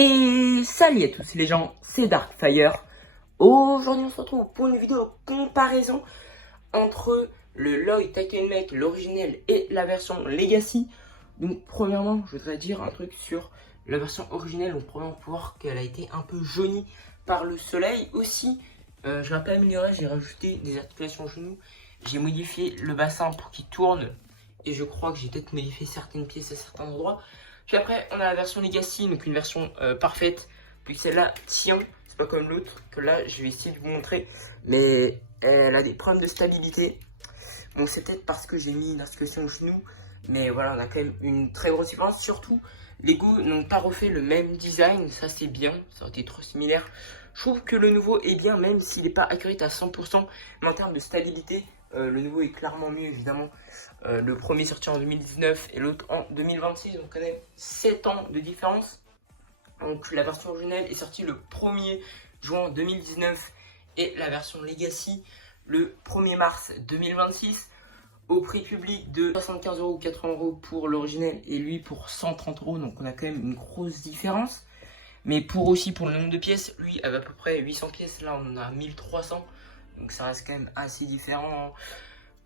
Et salut à tous les gens, c'est Darkfire. Aujourd'hui on se retrouve pour une vidéo de comparaison entre le Lloyd Titan Mech, l'originel, et la version Legacy. Donc premièrement, je voudrais dire un truc sur la version originelle. Donc premièrement, on peut voir qu'elle a été un peu jaunie par le soleil. Aussi, je l'ai un peu amélioré, j'ai rajouté des articulations aux genoux. J'ai modifié le bassin pour qu'il tourne. Et je crois que j'ai peut-être modifié certaines pièces à certains endroits. Puis après, on a la version Legacy, donc une version parfaite. Puis celle-là tient, c'est pas comme l'autre, que là, je vais essayer de vous montrer. Mais elle a des problèmes de stabilité. Bon, c'est peut-être parce que j'ai mis une articulation au genou. Mais voilà, on a quand même une très grosse différence. Surtout, Lego n'ont pas refait le même design. Ça, c'est bien. Ça aurait été trop similaire. Je trouve que le nouveau est bien, même s'il n'est pas accurate à 100%. Mais en termes de stabilité, le nouveau est clairement mieux, évidemment. Le premier sorti en 2019 et l'autre en 2026. Donc, quand même 7 ans de différence. Donc, la version originale est sortie le 1er juin 2019 et la version Legacy le 1er mars 2026. Au prix public de 75 € ou 80 € pour l'original et lui pour 130 €. Donc, on a quand même une grosse différence. Mais pour le nombre de pièces, lui avait à peu près 800 pièces. Là, on en a 1300. Donc, ça reste quand même assez différent.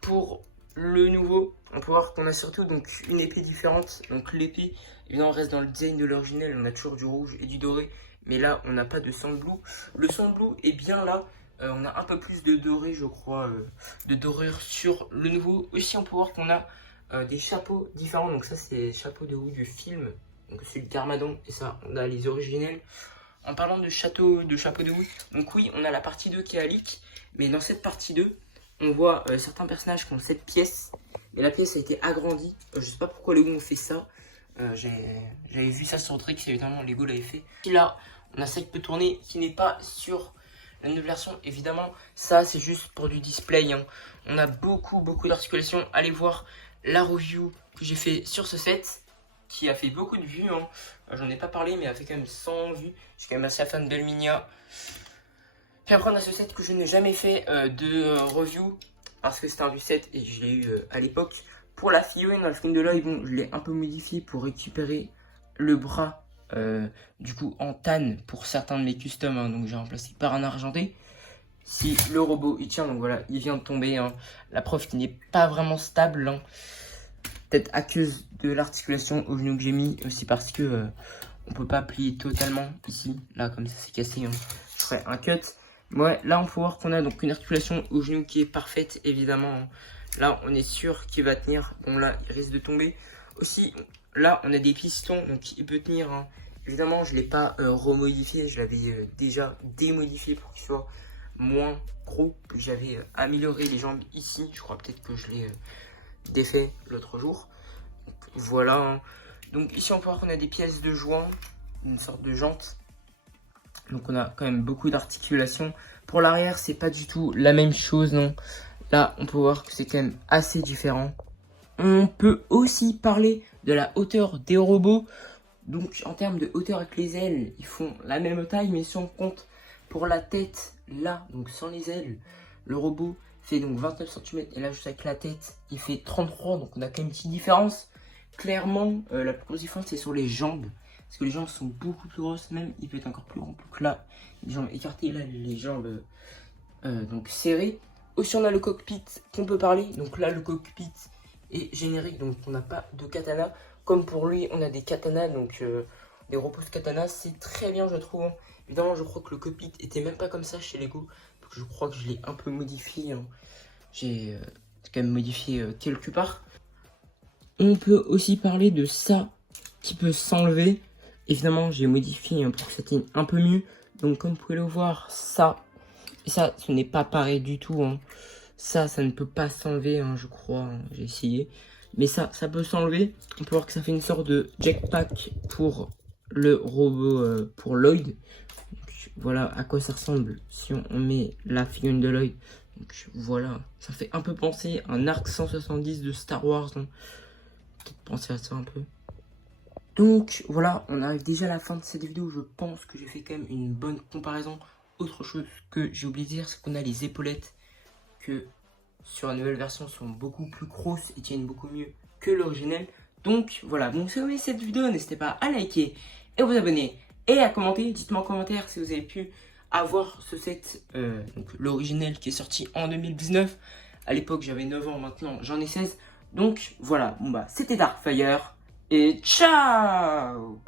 Pour le nouveau, on peut voir qu'on a surtout donc une épée différente. Donc, l'épée, évidemment, reste dans le design de l'original. On a toujours du rouge et du doré. Mais là, on n'a pas de sand blue. Le sand blue est bien là. On a un peu plus de doré, je crois, de dorure sur le nouveau. Aussi, on peut voir qu'on a des chapeaux différents. Donc, ça, c'est les chapeaux de roue du film. Donc celui de Garmadon, et ça, on a les originels. En parlant de chapeau de roue, donc oui, on a la partie 2 qui est à leak, mais dans cette partie 2, on voit certains personnages qui ont cette pièce, et la pièce a été agrandie. Je sais pas pourquoi Lego ont fait ça. J'avais vu ça sur Trix, évidemment, Lego l'avait fait. Et là, on a ça qui peut tourner, qui n'est pas sur la nouvelle version, évidemment. Ça, c'est juste pour du display, hein. On a beaucoup d'articulations. Allez voir la review que j'ai fait sur ce set, qui a fait beaucoup de vues, hein. J'en ai pas parlé, mais elle a fait quand même 100 vues. Je suis quand même assez fan de Elminia. Puis après, on a ce set que je n'ai jamais fait de review, parce que c'était un du set et je l'ai eu à l'époque. Pour la figurine, dans le film de l'œil, bon, je l'ai un peu modifié pour récupérer le bras, du coup, en tan pour certains de mes customs, hein. Donc j'ai remplacé par un argenté. Si le robot il tient, donc voilà, il vient de tomber, hein. La preuve qu'il n'est pas vraiment stable, hein. Peut-être à cause de l'articulation au genou que j'ai mis, aussi parce que on peut pas plier totalement ici. Là, comme ça c'est cassé, hein, je ferai un cut. Ouais, là on peut voir qu'on a donc une articulation au genou qui est parfaite, évidemment, hein. Là on est sûr qu'il va tenir. Bon, là il risque de tomber. Aussi, là on a des pistons, donc il peut tenir, hein. Évidemment, je ne l'ai pas remodifié, je l'avais déjà démodifié pour qu'il soit moins gros. J'avais amélioré les jambes ici. Je crois peut-être que je l'ai défait l'autre jour. Donc, voilà, hein. Donc ici on peut voir qu'on a des pièces de joint, une sorte de jante. Donc on a quand même beaucoup d'articulations. Pour l'arrière, c'est pas du tout la même chose, non. Là, on peut voir que c'est quand même assez différent. On peut aussi parler de la hauteur des robots. Donc en termes de hauteur avec les ailes, ils font la même taille, mais si on compte pour la tête, là, donc sans les ailes, le robot fait donc 29 cm, et là juste avec la tête, il fait 33, donc on a quand même une petite différence. Clairement, la plus grosse différence c'est sur les jambes, parce que les jambes sont beaucoup plus grosses, même il peut être encore plus grand que là, les jambes écartées, là les jambes donc serrées. Aussi on a le cockpit qu'on peut parler, donc là le cockpit est générique, donc on n'a pas de katana. Comme pour lui, on a des katanas, donc des reposes katanas, c'est très bien je trouve, hein. Évidemment, je crois que le cockpit était même pas comme ça chez Lego, donc je crois que je l'ai un peu modifié, hein. J'ai quand même modifié quelque part. On peut aussi parler de ça qui peut s'enlever. Évidemment, j'ai modifié, hein, pour que ça tienne un peu mieux. Donc comme vous pouvez le voir, ça, et ça, ce n'est pas pareil du tout, hein. Ça ne peut pas s'enlever, hein, je crois, hein. J'ai essayé. Mais ça peut s'enlever. On peut voir que ça fait une sorte de jetpack pour le robot, pour Lloyd. Donc, voilà à quoi ça ressemble si on met la figurine de Lloyd. Donc voilà, ça fait un peu penser à un arc 170 de Star Wars, hein. Peut-être penser à ça un peu. Donc voilà, on arrive déjà à la fin de cette vidéo. Je pense que j'ai fait quand même une bonne comparaison. Autre chose que j'ai oublié de dire, c'est qu'on a les épaulettes que sur la nouvelle version sont beaucoup plus grosses et tiennent beaucoup mieux que l'original. Donc voilà, donc si vous aimez cette vidéo, n'hésitez pas à liker et vous abonner et à commenter. Dites-moi en commentaire si vous avez pu avoir ce set, donc l'originel qui est sorti en 2019. À l'époque, j'avais 9 ans, maintenant j'en ai 16. Donc voilà, bon bah c'était Darkfire et ciao!